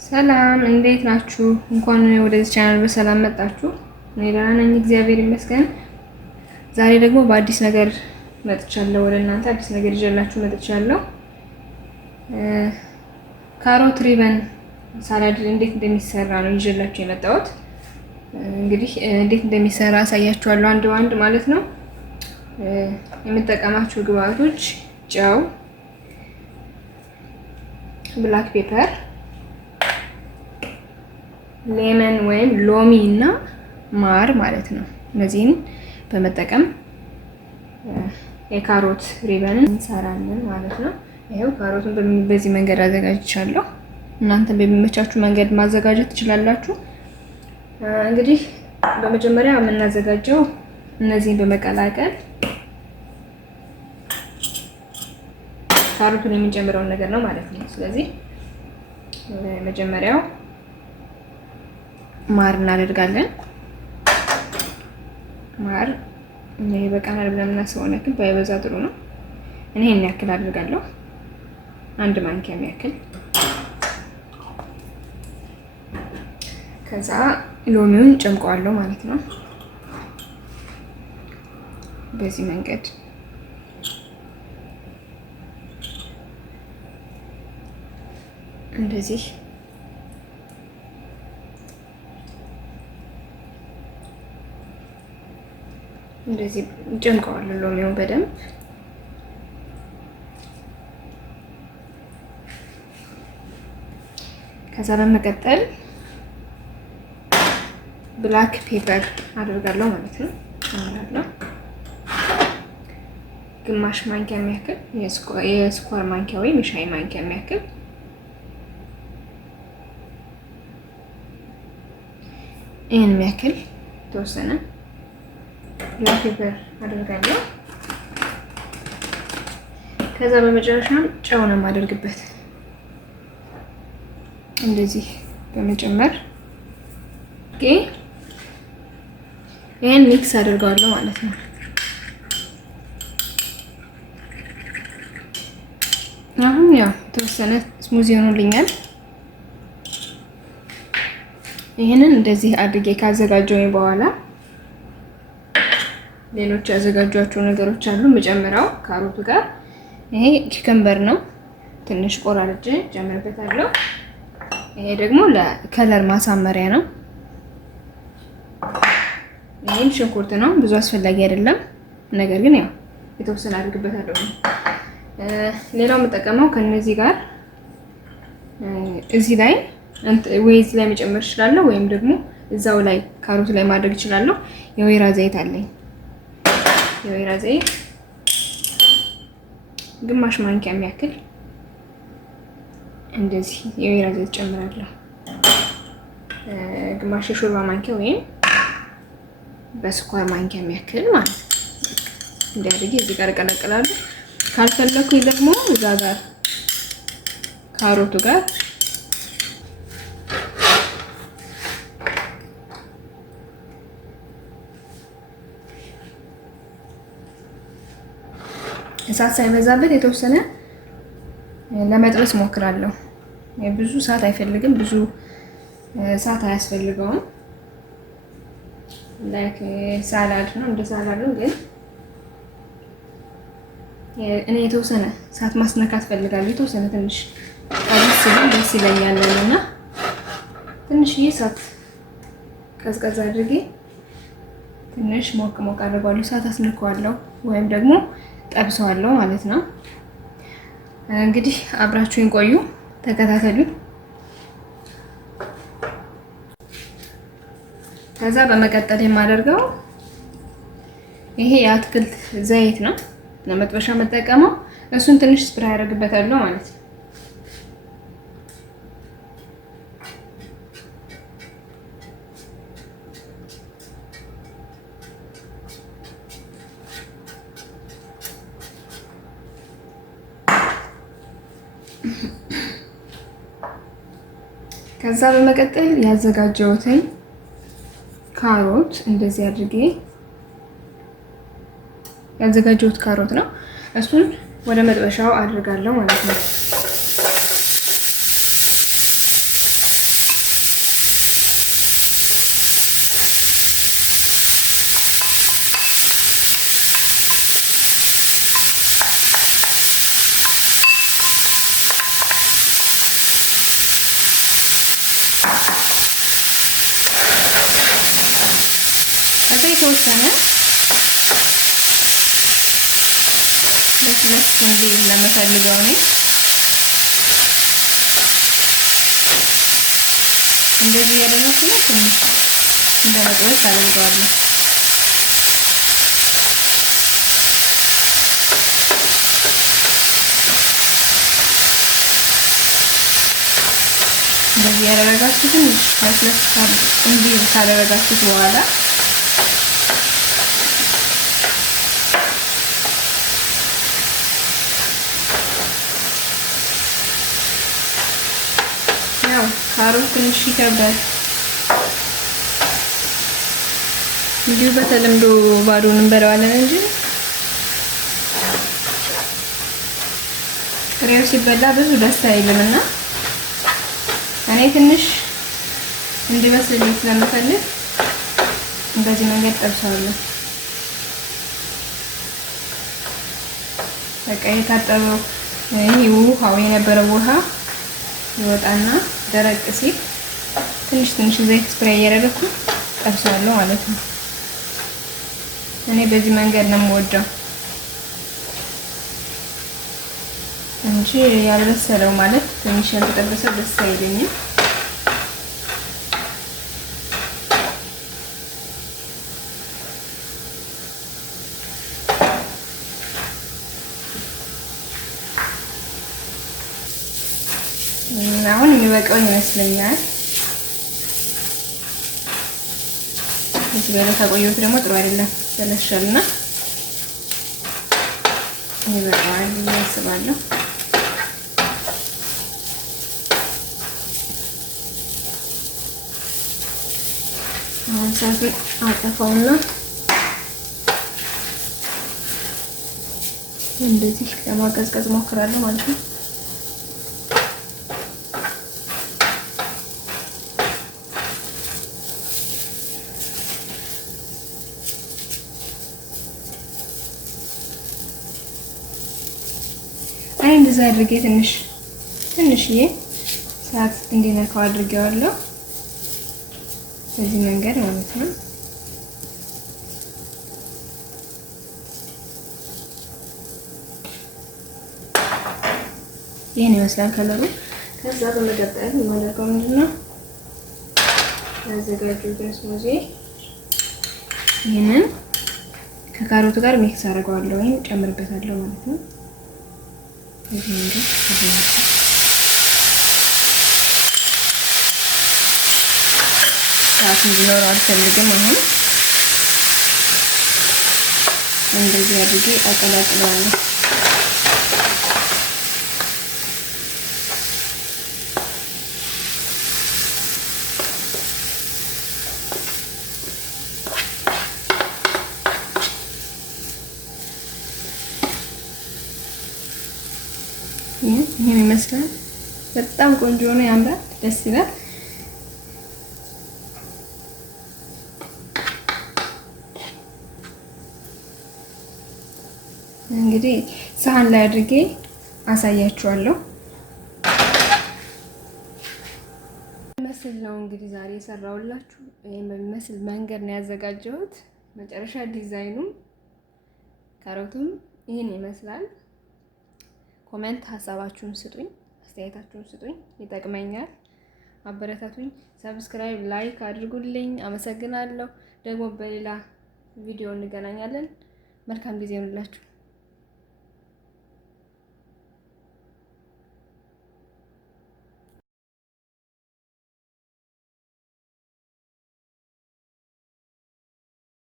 ሰላም እንዴት ናችሁ? እንኳን ወደዚህ ቻናል በሰላም መጣችሁ። እኔ ደህና ነኝ፣ እግዚአብሔር ይመስገን። ዛሬ ደግሞ በአዲስ ነገር መጥቻለሁ። ወደ እናንተ አዲስ ነገር ይዤላችሁ መጥቻለሁ። ካሮት ሪበን ሳላድ እንዴት እንደሚሰራ ነው ይዤላችሁ የመጣሁት። እንግዲህ እንዴት እንደሚሰራ አሳያችኋለሁ አንድ በአንድ ማለት ነው። የምጠቀማቸው ግብአቶች ጨው፣ ብላክ ፔፐር፣ ሌመን ወይም ሎሚ እና ማር ማለት ነው። እነዚህን በመጠቀም የካሮት ሪበንን እንሰራለን ማለት ነው። ይሄው ካሮቱን በዚህ መንገድ አዘጋጅቻለሁ። እናንተ በሚመቻችሁ መንገድ ማዘጋጀት ትችላላችሁ። እንግዲህ በመጀመሪያ የምናዘጋጀው እነዚህን በመቀላቀል ካሮቱን የምንጨምረውን ነገር ነው ማለት ነው። ስለዚህ መጀመሪያው ማር እናደርጋለን። ማር ይሄ በቃናል ብለን የምናስበው ያክል ባይበዛ ጥሩ ነው። እኔ ይሄን ያክል አድርጋለሁ፣ አንድ ማንኪያ የሚያክል። ከዛ ሎሚውን ጨምቀዋለሁ ማለት ነው። በዚህ መንገድ እንደዚህ ጨምቀዋለሁ ሎሚውን በደንብ። ከዛ በመቀጠል ብላክ ፔፐር አደርጋለሁ ማለት ነው። አደርጋለሁ ግማሽ ማንኪያ የሚያክል የስኳር ማንኪያ ወይም የሻይ ማንኪያ የሚያክል ይሄን የሚያክል ተወሰነ ብላክ ፔፐር አደርጋለሁ። ከዛ በመጨረሻም ጨው ነው የማደርግበት እንደዚህ በመጨመር ይሄን ሚክስ አደርጋለሁ ማለት ነው። አሁን ያው ተወሰነ ስሙዚ ሆኖልኛል። ይሄንን እንደዚህ አድርጌ ካዘጋጀሁኝ በኋላ ሌሎች ያዘጋጇቸው ነገሮች አሉ መጨመሪያው ካሮቱ ጋር። ይሄ ኪከምበር ነው፣ ትንሽ ቆራርጬ ጨምርበታለሁ። ይሄ ደግሞ ለከለር ማሳመሪያ ነው። ይሄን ሽንኩርት ነው፣ ብዙ አስፈላጊ አይደለም፣ ነገር ግን ያው የተወሰነ አድርግበታለሁ። ሌላው የምጠቀመው ከነዚህ ጋር እዚህ ላይ እዚህ ላይ መጨመር እችላለሁ፣ ወይም ደግሞ እዛው ላይ ካሮቱ ላይ ማድረግ እችላለሁ። የወይራ ዘይት አለኝ። የወይራ ዘይት ግማሽ ማንኪያ የሚያክል እንደዚህ የወይራ ዘይት ጨምራለሁ። ግማሽ የሾርባ ማንኪያ ወይም በስኳር ማንኪያ የሚያክል ማለት ነው። እንዲያድርጌ እዚህ ጋር ቀላቅላለሁ። ካልፈለኩኝ ደግሞ እዛ ጋር ካሮቱ ጋር እሳት ሳይበዛበት የተወሰነ ለመጥበስ ሞክራለሁ። ብዙ እሳት አይፈልግም፣ ብዙ እሳት አያስፈልገውም። ላይክ ሳላድ ነው፣ እንደ ሳላድ ነው። ግን እኔ የተወሰነ እሳት ማስነካት ፈልጋለሁ። የተወሰነ ትንሽ አዲስ ደስ ይለኛል እና ትንሽዬ እሳት ቀዝቀዝ አድርጌ ትንሽ ሞቅ ሞቅ አድርጓለሁ። እሳት አስነካዋለሁ ወይም ደግሞ ጠብሰዋለሁ ማለት ነው። እንግዲህ አብራችሁን ቆዩ፣ ተከታተሉ። ከዛ በመቀጠል የማደርገው ይሄ የአትክልት ዘይት ነው፣ ለመጥበሻ መጠቀመው። እሱን ትንሽ ስፕራይ አደርግበታለሁ ማለት ነው። ከዛ በመቀጠል ያዘጋጀሁትን ካሮት እንደዚህ አድርጌ ያዘጋጀሁት ካሮት ነው። እሱን ወደ መጥበሻው አድርጋለሁ ማለት ነው። የተወሰነ ለስለስ እንዲል ለምፈልገው እኔ እንደዚህ ያደረኩ ነው። ትንሽ እንደ መጥበስ አድርገዋለሁ። እንደዚህ ያደረጋችሁ ትንሽ ለስለስ እንዲል ካደረጋችሁት በኋላ ያው ካሮት ትንሽ ይከብዳል። እንዲሁ በተለምዶ ባዶን እንበላዋለን እንጂ ጥሬው ሲበላ ብዙ ደስ አይልምና እኔ ትንሽ እንዲበስልልኝ ስለምፈልግ በዚህ መንገድ ጠብሰዋለሁ። በቃ የታጠበው ይሄ ውሃው የነበረው ውሃ ይወጣና ደረቅ ሲል ትንሽ ዘይት ስፕሬይ እያደረኩ ጠብሰዋለሁ ማለት ነው። እኔ በዚህ መንገድ ነው የምወደው እንጂ ያልበሰለው ማለት ትንሽ ያልተጠበሰ ደስ አይለኝም። አሁን የሚበቃው ይመስለኛል። እዚህ በላይ ካቆየሁት ደግሞ ጥሩ አይደለም፣ ተለሻልና ይበቃዋል ብዬ አስባለሁ። አሁን ሳፊ አጠፋውና እንደዚህ ለማቀዝቀዝ ሞክራለሁ ማለት ነው። አይ እንደዛ አድርጌ ትንሽዬ ሰዓት እንዲነካው አድርጌዋለሁ። በዚህ መንገድ ማለት ነው። ይሄን ይመስላል ከለሩ። ከዛ በመቀጠል የማደርገው ምንድነው ያዘጋጀሁት ስሙዚ ይሄንን ከካሮቱ ጋር ሚክስ አደርገዋለሁ ወይም ጨምርበታለሁ ማለት ነው። እዚህ መንገድ ሰዓት እንዲኖረው አልፈልግም። አሁን እንደዚህ አድርጌ አቀላቅለዋለሁ። ይሄን ይመስላል። በጣም ቆንጆ ነው፣ ያምራል፣ ደስ ይላል። እንግዲህ ሳህን ላይ አድርጌ አሳያችኋለሁ። መስል ነው እንግዲህ ዛሬ የሰራሁላችሁ። ይሄን በሚመስል መንገድ ነው ያዘጋጀሁት። መጨረሻ ዲዛይኑም ካሮቱም ይሄን ይመስላል። ኮሜንት ሀሳባችሁን ስጡኝ፣ አስተያየታችሁን ስጡኝ፣ ይጠቅመኛል። አበረታቱኝ። ሰብስክራይብ፣ ላይክ አድርጉልኝ። አመሰግናለሁ። ደግሞ በሌላ ቪዲዮ እንገናኛለን። መልካም ጊዜ ይሁንላችሁ።